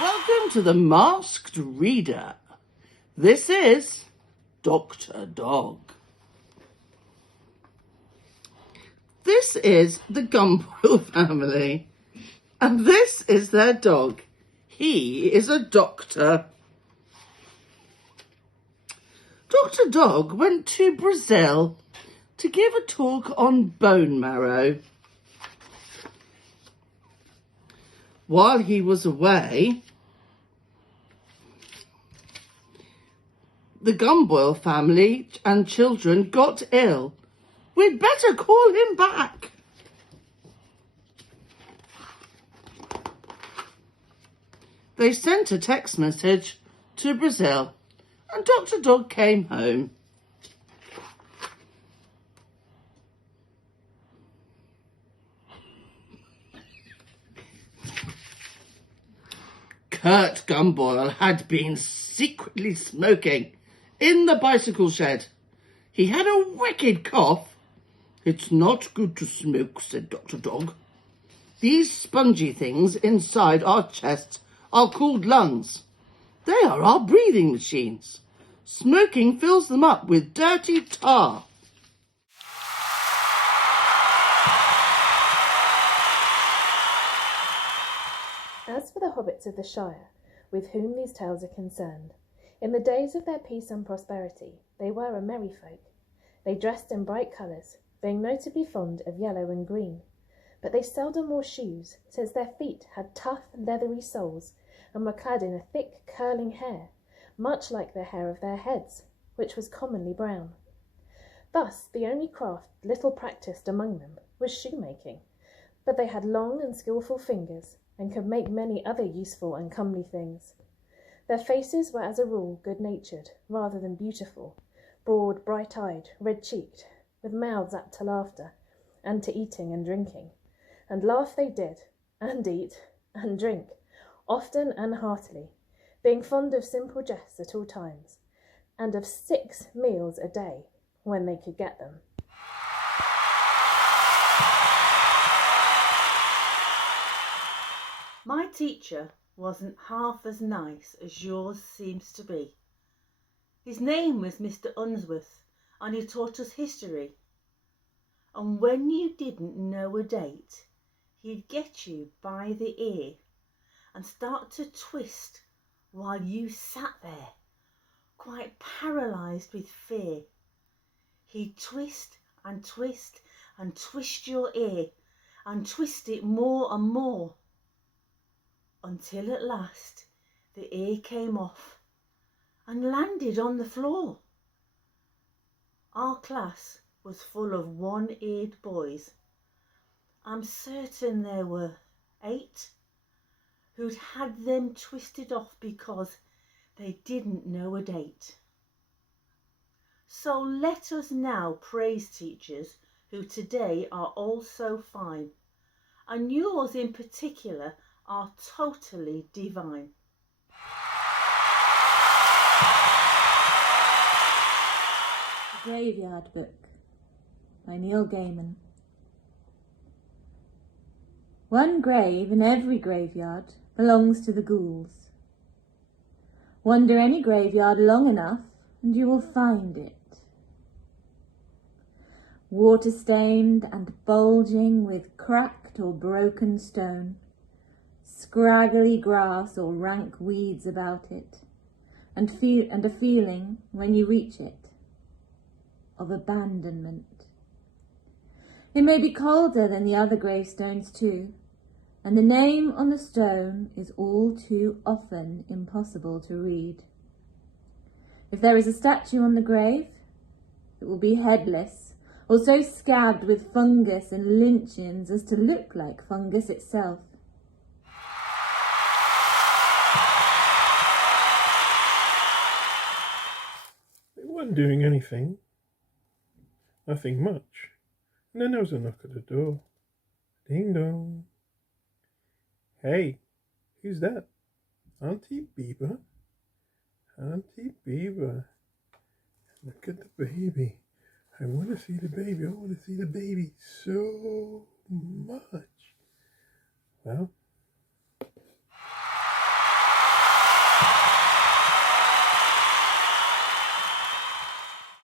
Welcome to the Masked Reader. This is Dr. Dog. This is the Gumball family, and this is their dog. He is a doctor. Dr. Dog went to Brazil to give a talk on bone marrow. While he was away, the Gumball family and children got ill. We'd better call him back. They sent a text message to Brazil, and Dr. Dog came home. Kurt Gumball had been secretly smoking in the bicycle shed. He had a wicked cough. "It's not good to smoke," said Dr. Dog. "These spongy things inside our chests are called lungs. They are our breathing machines. Smoking fills them up with dirty tar." As for the hobbits of the Shire, with whom these tales are concerned, in the days of their peace and prosperity, they were a merry folk. They dressed in bright colours, being notably fond of yellow and green, but they seldom wore shoes, since their feet had tough, leathery soles, and were clad in a thick, curling hair, much like the hair of their heads, which was commonly brown. Thus, the only craft little practised among them was shoemaking, but they had long and skilful fingers, and could make many other useful and comely things. Their faces were as a rule good-natured, rather than beautiful, broad, bright-eyed, red-cheeked, with mouths apt to laughter, and to eating and drinking. And laugh they did, and eat, and drink, often and heartily, being fond of simple jests at all times, and of 6 meals a day, when they could get them. My teacher wasn't half as nice as yours seems to be. His name was Mr. Unsworth, and he taught us history. And when you didn't know a date, he'd get you by the ear and start to twist while you sat there, quite paralysed with fear. He'd twist and twist and twist your ear and twist it more and more, until at last the ear came off and landed on the floor. Our class was full of one-eared boys. I'm certain there were 8 who'd had them twisted off because they didn't know a date. So let us now praise teachers who today are all so fine, and yours in particular are totally divine. The Graveyard Book by Neil Gaiman. One grave in every graveyard belongs to the ghouls. Wander any graveyard long enough and you will find it. Water-stained and bulging with cracked or broken stone, scraggly grass or rank weeds about it, and a feeling, when you reach it, of abandonment. It may be colder than the other gravestones too, and the name on the stone is all too often impossible to read. If there is a statue on the grave, it will be headless, or so scabbed with fungus and lynchings as to look like fungus itself. They weren't doing anything. Nothing much. And then there was a knock at the door. Ding dong. Hey, who's that? Auntie Beaver? Auntie Beaver. Look at the baby. I want to see the baby. I want to see the baby so much. Well,